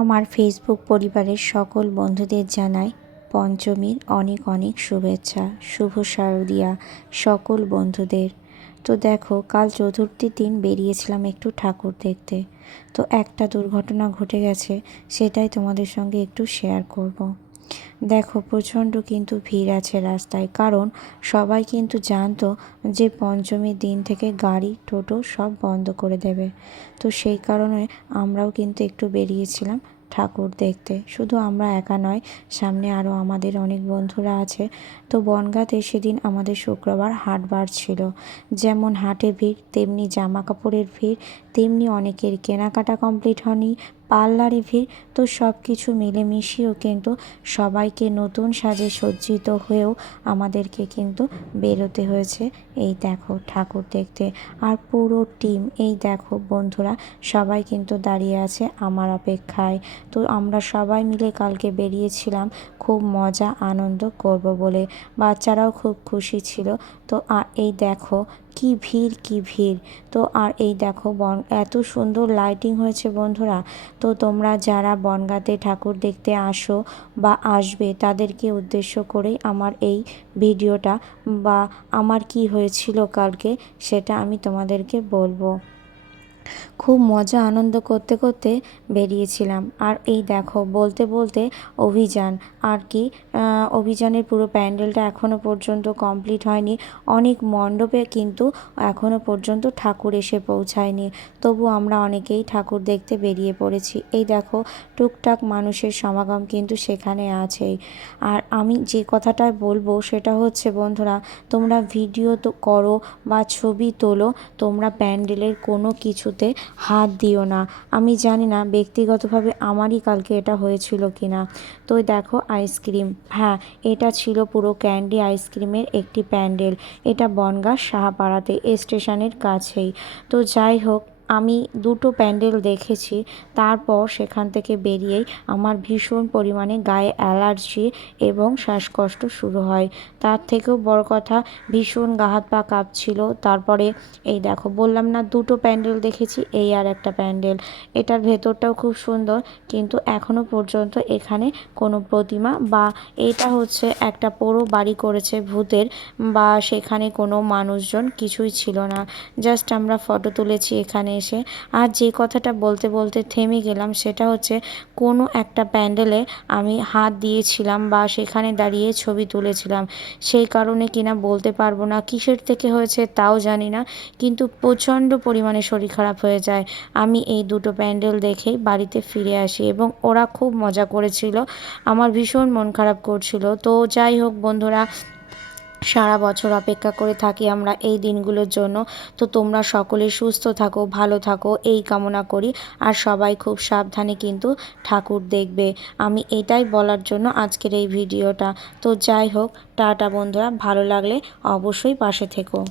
আমার ফেসবুক পরিবারের সকল বন্ধুদের জানাই পঞ্চমীর অনেক অনেক শুভেচ্ছা, শুভ শারদিয়া সকল বন্ধুদের তো দেখো, কাল চতুর্থী দিন বেরিয়েছিলাম একটু ঠাকুর দেখতে তো একটা দুর্ঘটনা ঘটে গেছে, সেটাই তোমাদের সঙ্গে একটু শেয়ার করব। দেখো, প্রচণ্ড কিন্তু ভিড় আছে রাস্তায়। কারণ সবাই কিন্তু জানতো যে পঞ্চমীর দিন থেকে গাড়ি, টোটো সব বন্ধ করে দেবে। তো সেই কারণে আমরাও কিন্তু একটু বেরিয়েছিলাম ঠাকুর দেখতে। শুধু আমরা একা নয়, সামনে আরও আমাদের অনেক বন্ধুরা আছে। তো বনগাঁতে সেদিন আমাদের শুক্রবার হাট বার ছিল। যেমন হাটে ভিড়, তেমনি জামা কাপড়ের ভিড়, তেমনি অনেকের কেনাকাটা কমপ্লিট হয়নি। পার্লারে ভিড় তো সব কিছু মিলেমিশিয়েও কিন্তু সবাইকে নতুন সাজে সজ্জিত হয়েও আমাদেরকে কিন্তু বেরোতে হয়েছে। এই দেখো ঠাকুর দেখতে। আর পুরো টিম, এই দেখো বন্ধুরা, সবাই কিন্তু দাঁড়িয়ে আছে আমার অপেক্ষায়। তো আমরা সবাই মিলে কালকে বেরিয়েছিলাম, খুব মজা, আনন্দ করব বলে। বাচ্চারাও খুব খুশি ছিল। তো এই দেখো কি ভিড় কি ভিড়? তো আর এই দেখো বন, এত সুন্দর লাইটিং হয়েছে বন্ধুরা। তো তোমরা যারা বনগাতে ঠাকুর দেখতে আসো বা আসবে, তাদেরকে উদ্দেশ্য করেই আমার এই ভিডিওটা বা আমার কি হয়েছিল কালকে, সেটা আমি তোমাদেরকে বলব। খুব মজা, আনন্দ করতে করতে বেরিয়েছিলাম। আর এই দেখো, বলতে বলতে অভিযান। আর কি অভিযানের পুরো প্যান্ডেলটা এখনও পর্যন্ত কমপ্লিট হয়নি। অনেক মণ্ডপে কিন্তু এখনও পর্যন্ত ঠাকুর এসে পৌঁছায়নি। তবু আমরা অনেকেই ঠাকুর দেখতে বেরিয়ে পড়েছি। এই দেখো, টুকটাক মানুষের সমাগম কিন্তু সেখানে আছেই। আর আমি যে কথাটা বলব সেটা হচ্ছে, বন্ধুরা, তোমরা ভিডিও তো করো বা ছবি তোলো, তোমরা প্যান্ডেলের কোনো কিছুতে হাত দিও না। আমি জানি না ব্যক্তিগতভাবে আমারই কালকে এটা হয়েছিল কি না তো দেখো আইসক্রিম। হ্যাঁ এটা ছিল পুরো ক্যান্ডি আইসক্রিমের একটি প্যান্ডেল। এটা বনগাঁ সাহাপাড়াতে স্টেশনের কাছেই। তো যাই হোক আমি দুটো প্যান্ডেল দেখেছি, তারপর সেখান থেকে বেরিয়েই আমার ভীষণ পরিমাণে গায়ে অ্যালার্জি এবং শ্বাসকষ্ট শুরু হয়। তার থেকেও বড় কথা, ভীষণ গা হাত পা কাঁপছিল। তারপরে, এই দেখো, বললাম না দুটো প্যান্ডেল দেখেছি, এই আর একটা প্যান্ডেল। এটার ভেতরটাও খুব সুন্দর, কিন্তু এখনও পর্যন্ত এখানে কোনো প্রতিমা বা এটা হচ্ছে একটা পুরো বাড়ি করেছে ভূতের বা সেখানে কোনো মানুষজন কিছুই ছিল না। জাস্ট আমরা ফটো তুলেছি এখানে এসে আর যে কথাটা বলতে বলতে থেমে গেলাম সেটা হচ্ছে কোনো একটা প্যান্ডেলে আমি হাত দিয়েছিলাম বা সেখানে দাঁড়িয়ে ছবি তুলেছিলাম। সেই কারণে কিনা বলতে পারব না কিসের থেকে হয়েছে তাও জানি না, কিন্তু প্রচণ্ড পরিমাণে শরীর খারাপ হয়ে যায়। আমি এই দুটো প্যান্ডেল দেখেই বাড়িতে ফিরে আসি এবং ওরা খুব মজা করেছিল। আমার ভীষণ মন খারাপ করছিল। তো যাই হোক বন্ধুরা সারা বছর অপেক্ষা করে থাকি আমরা এই দিনগুলোর জন্য। তো তোমরা সকলে সুস্থ থাকো, ভালো থাকো, এই কামনা করি। আর সবাই খুব সাবধানে কিন্তু ঠাকুর দেখবে। আমি এটাই বলার জন্য আজকের এই ভিডিওটা। তো যাই হোক, টাটা বন্ধুরা, ভালো লাগলে অবশ্যই পাশে থেকো।